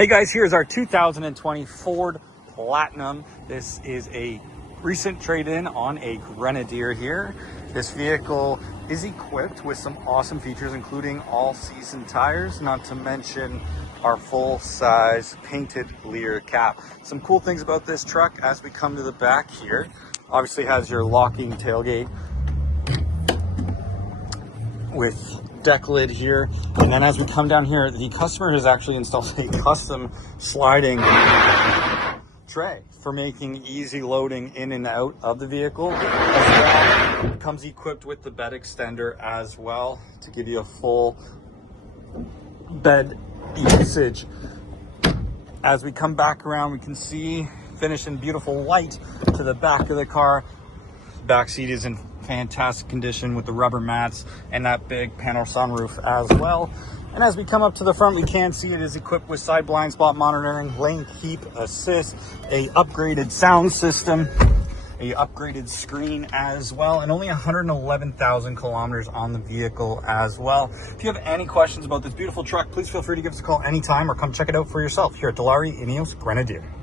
Hey guys, here's our 2020 Ford Platinum. This is a recent trade-in on a Grenadier here. This vehicle is equipped with some awesome features, including all-season tires, not to mention our full-size painted Leer cap. Some cool things about this truck as we come to the back here. Obviously has your locking tailgate with deck lid here, and then as we come down here, the customer has actually installed a custom sliding tray for making easy loading in and out of the vehicle. As well, it comes equipped with the bed extender as well to give you a full bed usage. As we come back around, we can see finished in beautiful white to the back of the car. Back seat is in fantastic condition with the rubber mats and that big panel sunroof as well. And as we come up to the front, we can see it is equipped with side blind spot monitoring, lane keep assist, a upgraded sound system, a upgraded screen as well, and only 111,000 kilometers on the vehicle as well. If you have any questions about this beautiful truck, please feel free to give us a call anytime or come check it out for yourself here at Dilawri Ineos Grenadier.